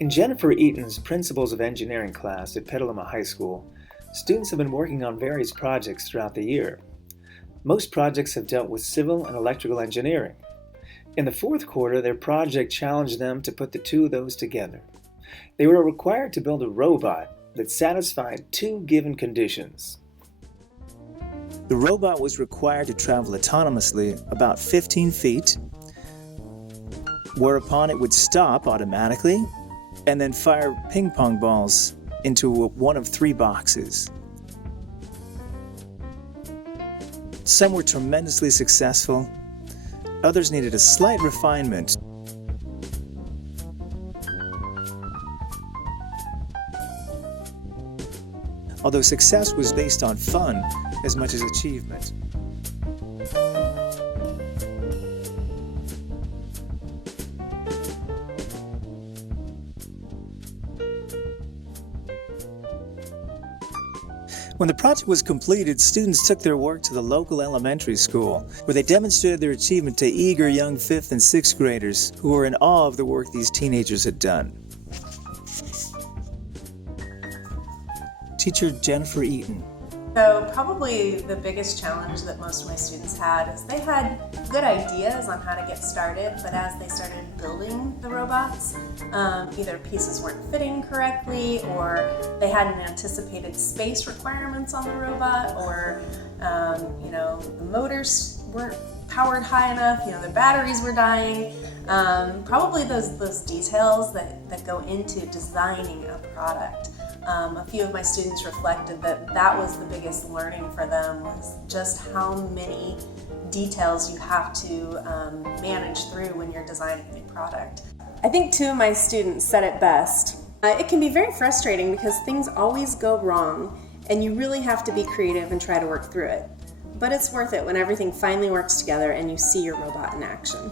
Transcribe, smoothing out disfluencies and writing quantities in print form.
In Jennifer Eaton's Principles of Engineering class at Petaluma High School, students have been working on various projects throughout the year. Most projects have dealt with civil and electrical engineering. In the fourth quarter, their project challenged them to put the two of those together. They were required to build a robot that satisfied two given conditions. The robot was required to travel autonomously about 15 feet, whereupon it would stop automatically and then fire ping pong balls into one of three boxes. Some were tremendously successful, others needed a slight refinement. Although success was based on fun as much as achievement. When the project was completed, students took their work to the local elementary school, where they demonstrated their achievement to eager young 5th and 6th graders who were in awe of the work these teenagers had done. Teacher Jennifer Eaton. So probably the biggest challenge that most of my students had is they had good ideas on how to get started, but as they started building the robots, either pieces weren't fitting correctly, or they hadn't anticipated space requirements on the robot, or the motors weren't powered high enough, the batteries were dying. Probably those details that go into designing a product. A few of my students reflected that was the biggest learning for them, was just how many details you have to manage through when you're designing a product. I think two of my students said it best. It can be very frustrating because things always go wrong and you really have to be creative and try to work through it. But it's worth it when everything finally works together and you see your robot in action.